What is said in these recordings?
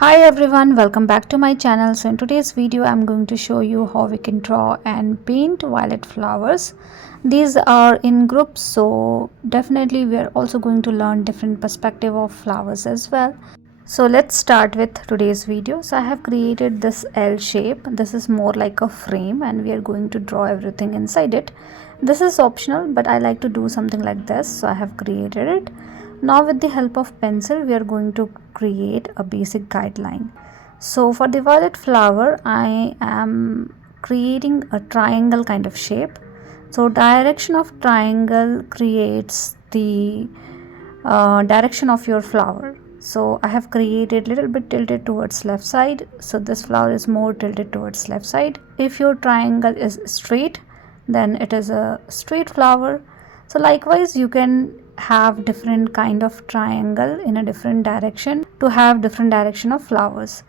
Hi everyone, welcome back to my channel. So in today's video I'm going to show you how we can draw and paint violet flowers. These are in groups, so definitely we are also going to learn different perspective of flowers as well. So let's start with today's video. So I have created this L shape. This is more like a frame and we are going to draw everything inside it. This is optional, but I like to do something like this, so I have created it. Now with the help of pencil we are going to create a basic guideline. So for the violet flower I am creating a triangle kind of shape. So direction of triangle creates the direction of your flower. So I have created little bit tilted towards left side, so this flower is more tilted towards left side. If your triangle is straight, then it is a straight flower. So likewise you can have different kind of triangle in a different direction to have different direction of flowers.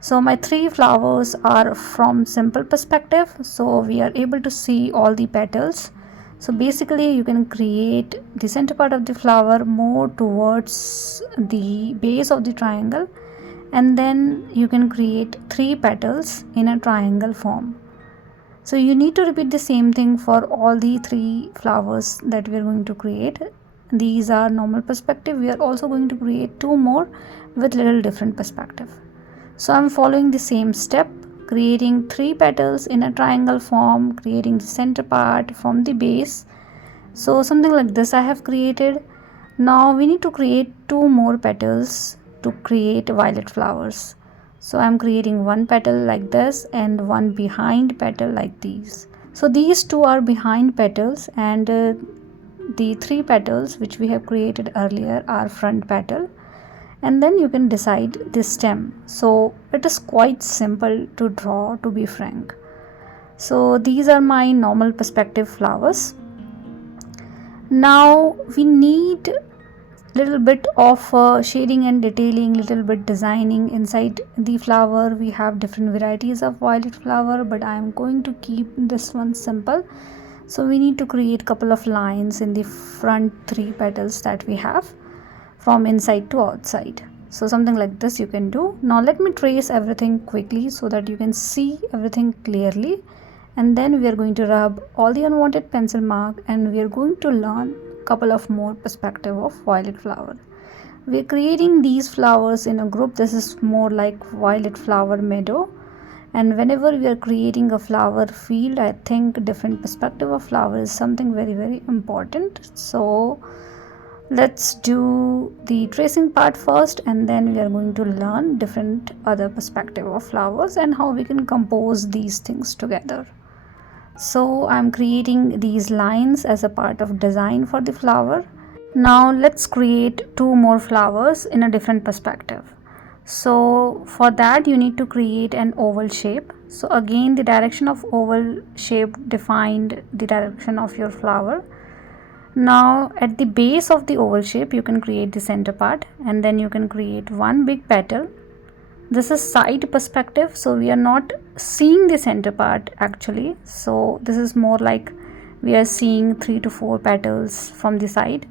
So my three flowers are from simple perspective, so we are able to see all the petals. So basically you can create the center part of the flower more towards the base of the triangle, and then you can create three petals in a triangle form. So you need to repeat the same thing for all the three flowers that we are going to create. These are normal perspective. We are also going to create two more with little different perspective. So I'm following the same step, creating three petals in a triangle form, creating the center part from the base. So something like this I have created. Now we need to create two more petals to create violet flowers. So I'm creating one petal like this and one behind petal like these. So these two are behind petals, and the three petals which we have created earlier are front petal. And then you can decide the stem. So it is quite simple to draw, to be frank. So these are my normal perspective flowers. Now we need little bit of shading and detailing, little bit designing inside the flower. We have different varieties of violet flower, but I am going to keep this one simple. So we need to create couple of lines in the front three petals that we have from inside to outside. So something like this you can do. Now let me trace everything quickly so that you can see everything clearly, and then we are going to rub all the unwanted pencil mark and we are going to learn couple of more perspective of violet flower. We are creating these flowers in a group. This is more like violet flower meadow, and whenever we are creating a flower field, I think different perspective of flower is something very important. So let's do the tracing part first, and then we are going to learn different other perspective of flowers and how we can compose these things together. So I'm creating these lines as a part of design for the flower. Now let's create two more flowers in a different perspective. So for that you need to create an oval shape. So again the direction of oval shape defined the direction of your flower. Now at the base of the oval shape you can create the center part, and then you can create one big petal. This is side perspective, so we are not seeing the center part actually. So this is more like we are seeing 3 to 4 petals from the side.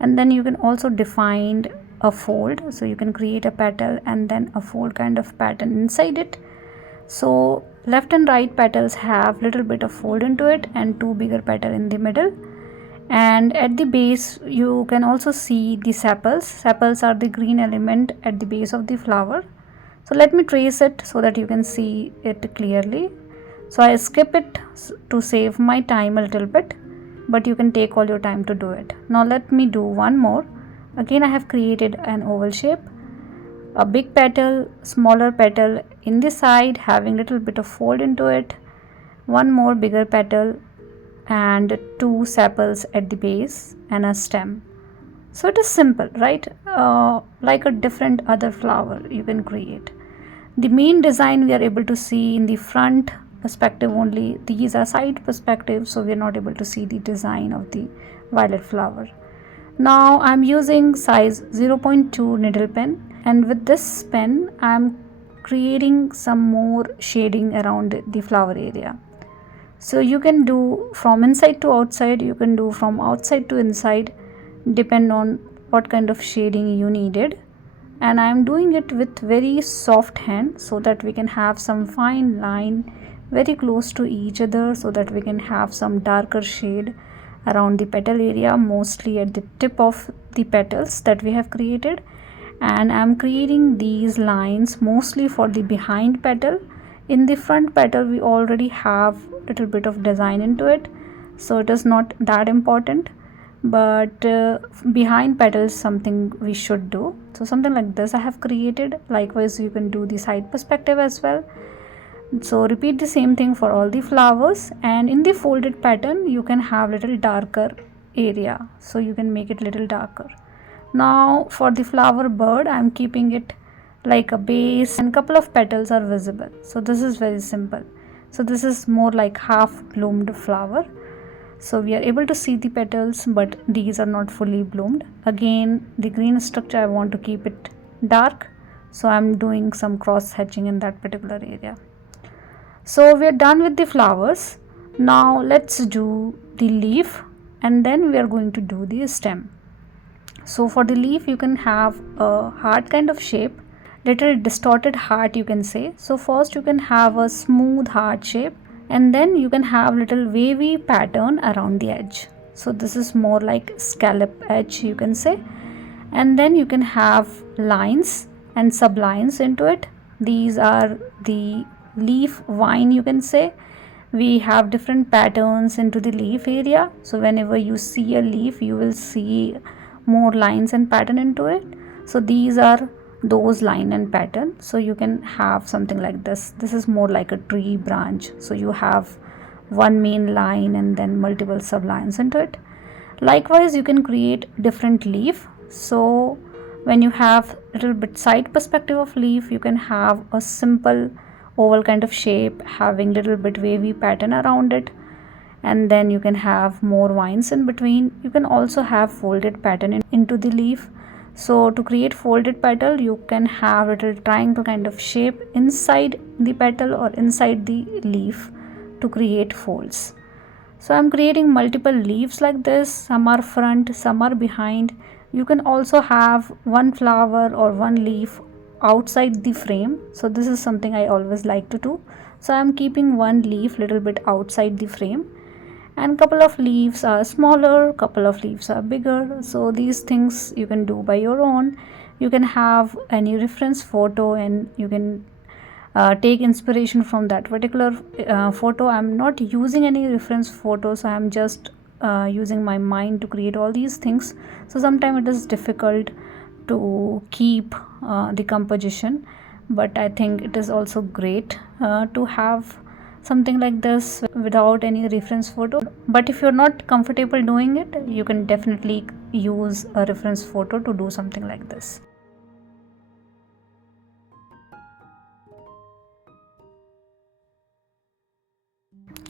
And then you can also define a fold, so you can create a petal and then a fold kind of pattern inside it. So left and right petals have little bit of fold into it and two bigger petal in the middle. And at the base you can also see the sepals. Sepals are the green element at the base of the flower. So let me trace it so that you can see it clearly. So I skip it to save my time a little bit, but you can take all your time to do it. Now let me do one more. Again I have created an oval shape, a big petal, smaller petal in the side having little bit of fold into it, one more bigger petal, and two sepals at the base and a stem. So it is simple, right? Like a different other flower you can create. The main design we are able to see in the front perspective only. These are side perspectives, so we are not able to see the design of the violet flower. Now I'm using size 0.2 needle pen, and with this pen I'm creating some more shading around the flower area. So you can do from inside to outside, you can do from outside to inside, depend on what kind of shading you needed. and I am doing it with very soft hand so that we can have some fine line very close to each other, so that we can have some darker shade around the petal area, mostly at the tip of the petals that we have created. And I'm creating these lines mostly for the behind petal. In the front petal we already have little bit of design into it, so it is not that important, but behind petal is something we should do. So something like this I have created. Likewise you can do the side perspective as well. So repeat the same thing for all the flowers, and in the folded pattern you can have little darker area, so you can make it little darker. Now for the flower bird I am keeping it like a base and couple of petals are visible. So this is very simple. So this is more like half bloomed flower. So we are able to see the petals, but these are not fully bloomed. Again, the green structure I want to keep it dark, so I'm doing some cross hatching in that particular area. So we are done with the flowers. Now let's do the leaf, and then we are going to do the stem. So for the leaf you can have a heart kind of shape, little distorted heart you can say. So first you can have a smooth heart shape, and then you can have little wavy pattern around the edge. So this is more like scallop edge you can say, and then you can have lines and sublines into it. These are the leaf vine you can say. We have different patterns into the leaf area, so whenever you see a leaf you will see more lines and pattern into it. So these are those line and pattern. So you can have something like this. This is more like a tree branch, so you have one main line and then multiple sublines into it. Likewise you can create different leaf. So when you have a little bit side perspective of leaf, you can have a simple oval kind of shape having little bit wavy pattern around it, and then you can have more vines in between. You can also have folded pattern into the leaf. So to create folded petal you can have little triangle kind of shape inside the petal or inside the leaf to create folds. So I'm creating multiple leaves like this. Some are front, some are behind. You can also have one flower or one leaf outside the frame. So this is something I always like to do. So I'm keeping one leaf little bit outside the frame, and couple of leaves are smaller, couple of leaves are bigger. So these things you can do by your own. You can have any reference photo and you can take inspiration from that particular photo. I'm not using any reference photos, so I'm just using my mind to create all these things. So sometimes it is difficult to keep the composition, but I think it is also great to have something like this without any reference photo. But if you're not comfortable doing it, you can definitely use a reference photo to do something like this.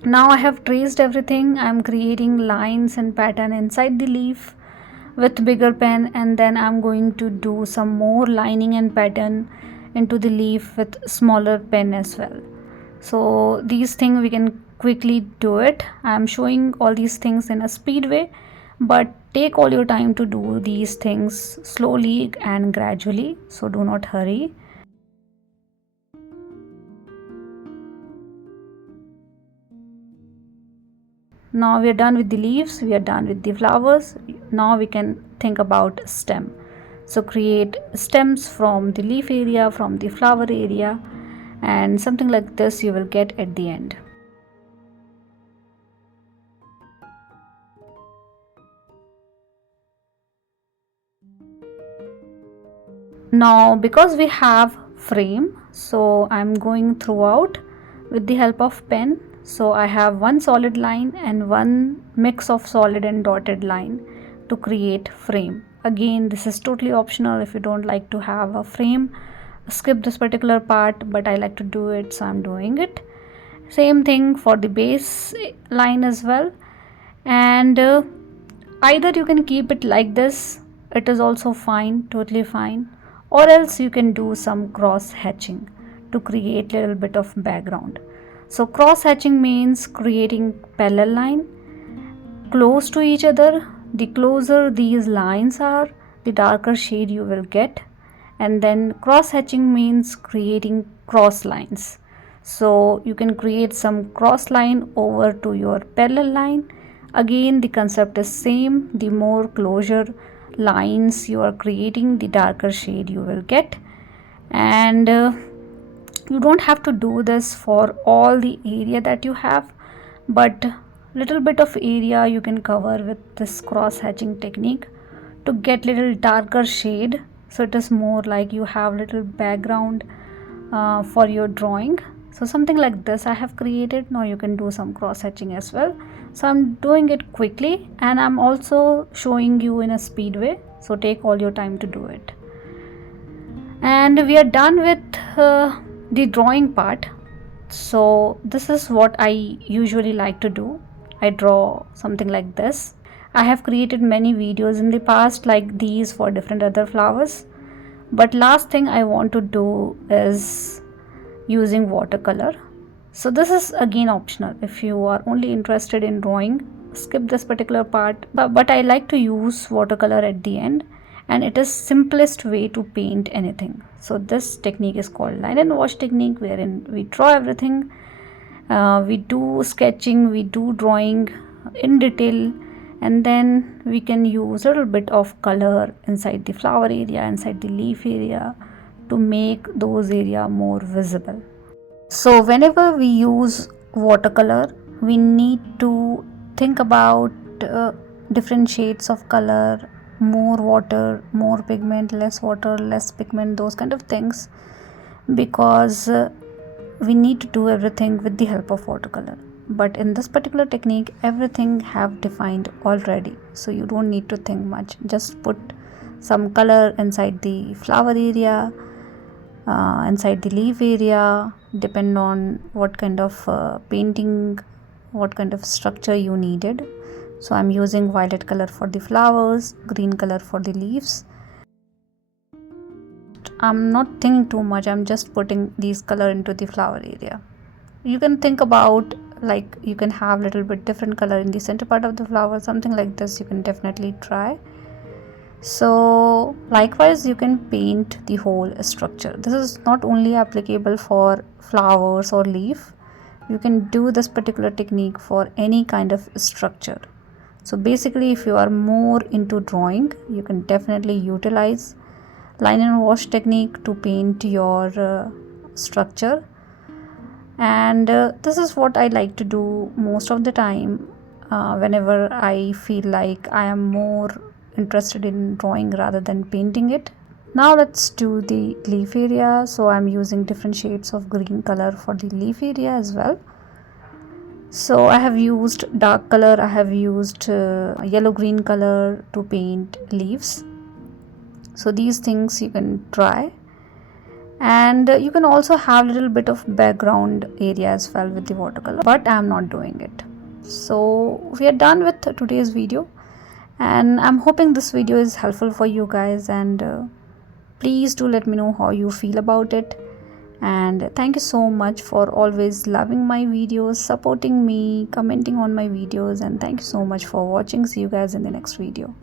Now I have traced everything. I'm creating lines and pattern inside the leaf with bigger pen, and then I'm going to do some more lining and pattern into the leaf with smaller pen as well. So these things we can quickly do it. I'm showing all these things in a speed way, but take all your time to do these things slowly and gradually, so do not hurry. Now we are done with the leaves, we are done with the flowers. Now we can think about stem. So create stems from the leaf area, from the flower area, and something like this you will get at the end. Now because we have frame, so I'm going throughout with the help of pen. So I have one solid line and one mix of solid and dotted line to create frame. Again, this is totally optional. If you don't like to have a frame, skip this particular part, but I like to do it, so I'm doing it. Same thing for the base line as well. And either you can keep it like this, it is also fine, totally fine, or else you can do some cross hatching to create little bit of background. So cross hatching means creating parallel line close to each other. The closer these lines are, the darker shade you will get, And then cross hatching means creating cross lines. So you can create some cross line over to your parallel line. Again, the concept is same. The more closure lines you are creating, the darker shade you will get. And you don't have to do this for all the area that you have, but little bit of area you can cover with this cross hatching technique to get little darker shade, so it is more like you have little background for your drawing. So something like this I have created. Now you can do some cross hatching as well. So I'm doing it quickly, and I'm also showing you in a speed way, so take all your time to do it. And we are done with the drawing part. So this is what I usually like to do. I draw something like this. I have created many videos in the past like these for different other flowers, but last thing I want to do is using watercolor. So this is again optional. If you are only interested in drawing, skip this particular part, but I like to use watercolor at the end, and it is simplest way to paint anything. So this technique is called line and wash technique, wherein we draw everything, we do sketching, we do drawing in detail, and then we can use a little bit of color inside the flower area, inside the leaf area, to make those area more visible. So whenever we use watercolor, we need to think about different shades of color, more water, more pigment, less water, less pigment, those kind of things, because we need to do everything with the help of watercolor. But in this particular technique, everything have defined already, so you don't need to think much. Just put some color inside the flower area, inside the leaf area, depend on what kind of painting, what kind of structure you needed. So I'm using violet color for the flowers, green color for the leaves. I'm not thinking too much, I'm just putting these color into the flower area. You can think about, like, you can have little bit different color in the center part of the flower, something like this you can definitely try. So likewise you can paint the whole structure. This is not only applicable for flowers or leaf, you can do this particular technique for any kind of structure. So basically, if you are more into drawing, you can definitely utilize line and wash technique to paint your structure. And this is what I like to do most of the time whenever I feel like I am more interested in drawing rather than painting it. Now let's do the leaf area. So I'm using different shades of green color for the leaf area as well. So I have used dark color, I have used yellow green color to paint leaves. So these things you can try, and you can also have a little bit of background area as well with the watercolor, but I am not doing it. So we are done with today's video, and I'm hoping this video is helpful for you guys, and please do let me know how you feel about it. And thank you so much for always loving my videos, supporting me, commenting on my videos, and thank you so much for watching. See you guys in the next video.